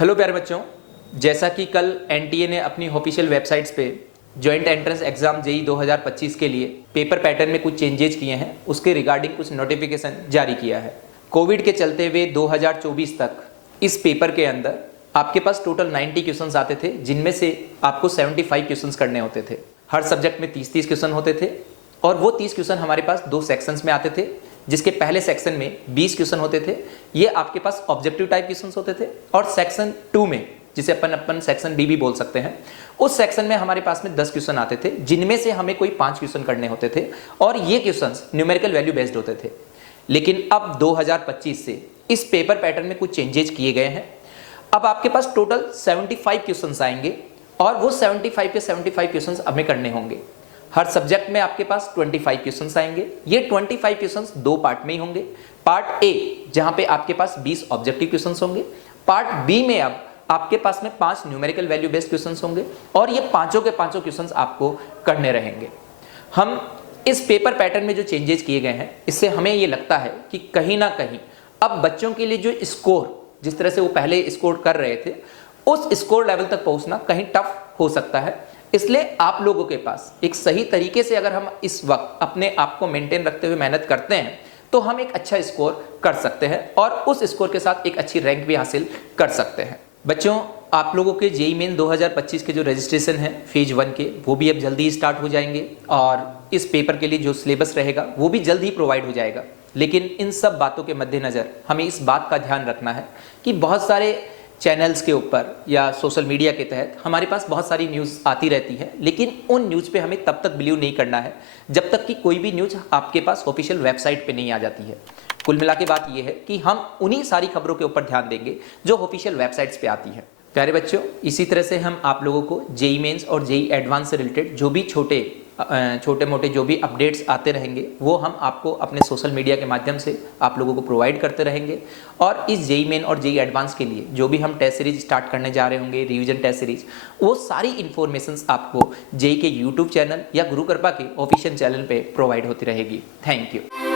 Hello प्यारे बच्चों, जैसा कि कल एनटीए ने अपनी ऑफिशियल वेबसाइट्स पे जॉइंट एंट्रेंस एग्जाम जेई 2025 के लिए पेपर पैटर्न में कुछ चेंजेज किए हैं, उसके रिगार्डिंग कुछ नोटिफिकेशन जारी किया है। कोविड के चलते हुए 2024 तक इस पेपर के अंदर आपके पास टोटल 90 क्वेश्चंस आते थे, जिनमें से आपको 75 क्वेश्चंस करने होते थे। हर सब्जेक्ट में 30-30 क्वेश्चन होते थे और वो 30 क्वेश्चन हमारे पास 2 सेक्शंस में आते थे, जिसके पहले सेक्शन में 20 क्वेश्चन होते थे। ये आपके पास ऑब्जेक्टिव टाइप क्वेश्चंस होते थे और सेक्शन 2 में, जिसे अपन सेक्शन बी भी बोल सकते हैं, उस सेक्शन में हमारे पास में 10 क्वेश्चन आते थे, जिनमें से हमें कोई 5 क्वेश्चन करने होते थे और ये क्वेश्चंस न्यूमेरिकल वैल्यू बेस्ड होते थे। लेकिन अब 2025 से इस पेपर पैटर्न में कुछ चेंजेज किए गए हैं। अब आपके पास टोटल 75 क्वेश्चंस आएंगे और वो 75 के 75 क्वेश्चंस हमें करने होंगे। हर सब्जेक्ट में आपके पास 25 क्वेश्चंस आएंगे। ये 25 क्वेश्चंस 2 पार्ट में ही होंगे। पार्ट ए जहां पे आपके पास 20 ऑब्जेक्टिव क्वेश्चंस होंगे, पार्ट बी में अब आपके पास में 5 न्यूमेरिकल वैल्यू बेस्ड क्वेश्चंस होंगे और ये पांचों के पांचों क्वेश्चंस आपको करने रहेंगे। हम इस पेपर पैटर्न में जो चेंजेस किए गए हैं, इससे हमें ये लगता है कि कहीं ना कहीं अब बच्चों के लिए जो स्कोर, जिस तरह से वो पहले स्कोर कर रहे थे, उस स्कोर लेवल तक पहुंचना कहीं टफ हो सकता है। इसलिए आप लोगों के पास एक सही तरीके से अगर हम इस वक्त अपने आप को मेंटेन रखते हुए मेहनत करते हैं तो हम एक अच्छा स्कोर कर सकते हैं और उस स्कोर के साथ एक अच्छी रैंक भी हासिल कर सकते हैं। बच्चों, आप लोगों के जेईई मेन 2025 के जो रजिस्ट्रेशन है फेज 1 के, वो भी अब जल्दी ही स्टार्ट हो जाएंगे और इस पेपर के लिए जो सिलेबस रहेगा वो भी जल्द ही प्रोवाइड हो जाएगा। लेकिन इन सब बातों के मद्देनज़र हमें इस बात का ध्यान रखना है कि बहुत सारे चैनल्स के ऊपर या सोशल मीडिया के तहत हमारे पास बहुत सारी न्यूज़ आती रहती है, लेकिन उन न्यूज़ पे हमें तब तक बिलीव नहीं करना है जब तक कि कोई भी न्यूज़ आपके पास ऑफिशियल वेबसाइट पे नहीं आ जाती है। कुल मिला के बात यह है कि हम उन्हीं सारी खबरों के ऊपर ध्यान देंगे जो ऑफिशियल वेबसाइट्स पे आती है। प्यारे बच्चों, इसी तरह से हम आप लोगों को जेईई मेंस और जेईई एडवांस से रिलेटेड जो भी छोटे मोटे जो भी अपडेट्स आते रहेंगे वो हम आपको अपने सोशल मीडिया के माध्यम से आप लोगों को प्रोवाइड करते रहेंगे। और इस जेईई मेन और जेईई एडवांस के लिए जो भी हम टेस्ट सीरीज स्टार्ट करने जा रहे होंगे, रिवीजन टेस्ट सीरीज, वो सारी इन्फॉर्मेशंस आपको जेईई के यूट्यूब चैनल या गुरु कृपा के ऑफिशियल चैनल पे प्रोवाइड होती रहेगी। Thank you.